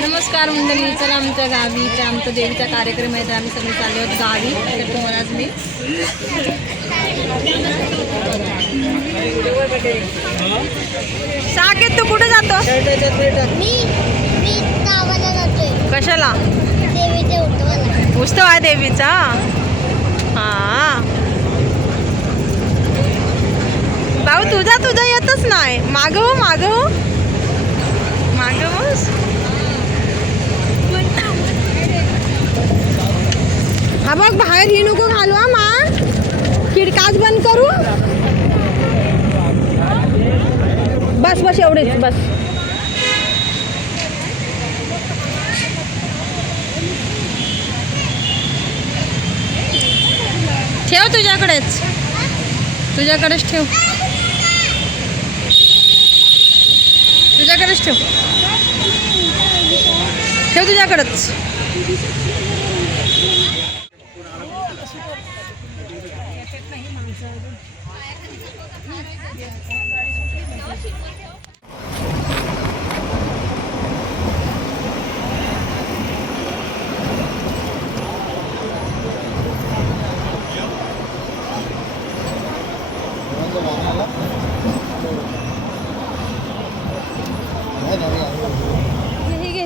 नमस्कार मंडळी, चला आमच्या गावी तर आमचा देवीचा कार्यक्रम आहे तर आम्ही सगळे चाललो आहोत गावी. तर तुम्हाला आज मी साकेत तू कुठे जातो? मी गावाला जातोय. कशाला? देवीचे उत्सवाला. उत्सव आहे देवीचा. हा भाऊ तुझा येतच नाही. मागव हा बघ, बाहेर ही नको घालू. हा मा खिडकाच बंद करू. बस एवढेच बस. ठेव तुझ्याकडेच ठेव. ठेव तुझ्याकडेच.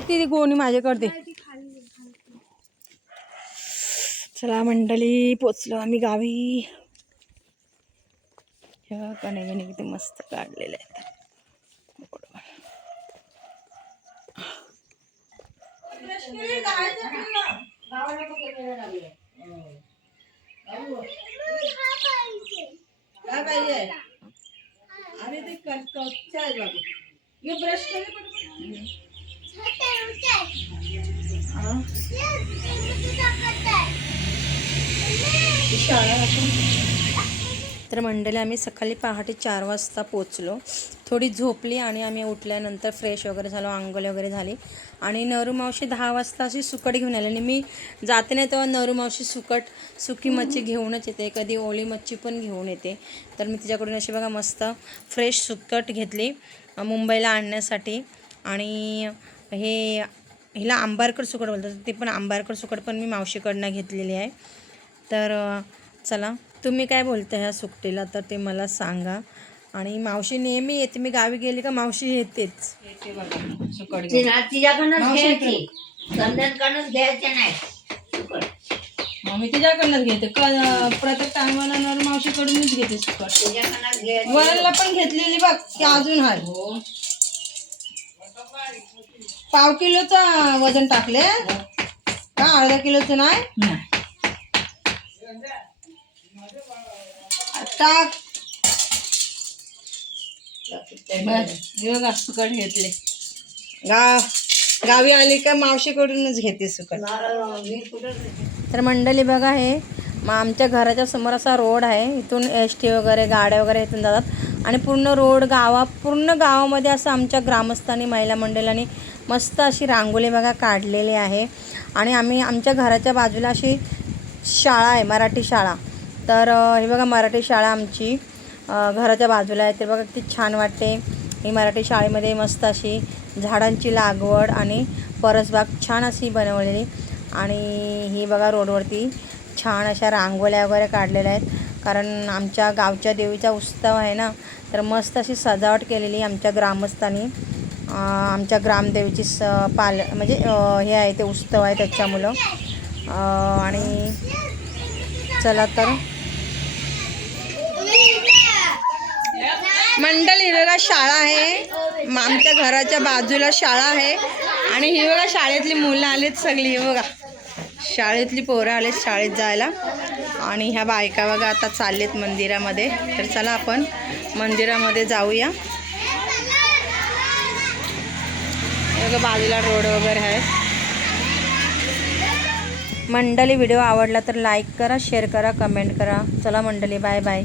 ती गोणी माझ्याकडे. चला मंडळी, पोचलो आम्ही गावी. कणे किती मस्त काढलेले आहेत. तर मंडळी, आम्ही सकाळी पहाटे 4 वाजता पोचलो. थोडी झोपली आणि आम्ही उठल्यानंतर फ्रेश वगैरे झालो, आंघोळ वगैरे झाली आणि नरू मावशी 10 वाजता अशी सुकट घेऊन आली. आणि मी जाते नाही तेव्हा नरू मावशी सुकी मच्छी घेऊनच येते, कधी ओली मच्छी पण घेऊन येते. तर मी तिच्याकडून अशी बघा मस्त फ्रेश सुकट घेतली मुंबईला आणण्यासाठी. आणि हिला आंबारकर सुकट बोलतात, ते पण आंबारकर सुकट पण मी मावशीकडनं घेतलेली आहे. तर चला, तुम्ही काय बोलता ह्या सुकटीला तर ते मला सांगा. आणि मावशी नेहमी येते, मी गावी गेली का मावशी येतेच. मी तिच्याकडनंच घेते प्रत्येक टायमाला. मावशीकडूनच घेते सुकट. वरणला पण घेतलेली बघ, ती अजून आहे. पाव किलोचं वजन टाकले का? अर्धा किलोचं नाही टाक. बघा सुकट घेतले. गावी आली का मावशीकडूनच घेते सुकट. तर मंडळी बघा, हे आमच्या घराच्या समोर असा रोड आहे. इथून ST वगैरे गाड्या वगैरे इथून जातात आणि पूर्ण पूर्ण गावामध्ये असं आमच्या ग्रामस्थांनी महिला मंडळाने मस्त अशी रांगोळी बघा काढलेली आहे. आणि आमच्या घराच्या बाजूला अशी शाळा आहे, मराठी शाळा. तर हे बघा मराठी शाळा आमची घराच्या बाजूला आहे. ते बघा किती छान वाटते. ही मराठी शाळेमध्ये मस्त अशी झाडांची लागवड आणि परसबाग छान अशी बनवलेली. आणि ही बघा रोडवरती छान अशा रांगोळ्या वगैरे काढलेल्या आहेत, कारण आमच्या गावच्या देवीचा उत्सव आहे ना. तर मस्त अशी सजावट केलेली आमच्या ग्रामस्थांनी. आमच्या ग्रामदेवीची म्हणजे हे आहे ते उत्सव आहे त्याच्यामुळं. आणि चला तर मंडळी, बघा शाळा आहे, आमच्या घराच्या बाजूला शाळा आहे. आणि ही बघा शाळेतली मुलं आलेत सगळी. बघा शाळेतली पोरं आलेत शाळेत जायला. आणि ह्या बायका बघा आता चाललेत मंदिरामध्ये. तर चला आपण मंदिरामध्ये जाऊया. बघा बाजूला रोड वगैरे आहे. मंडळी, व्हिडिओ आवडला तर लाईक करा, शेअर करा, कमेंट करा. चला मंडळी, बाय बाय.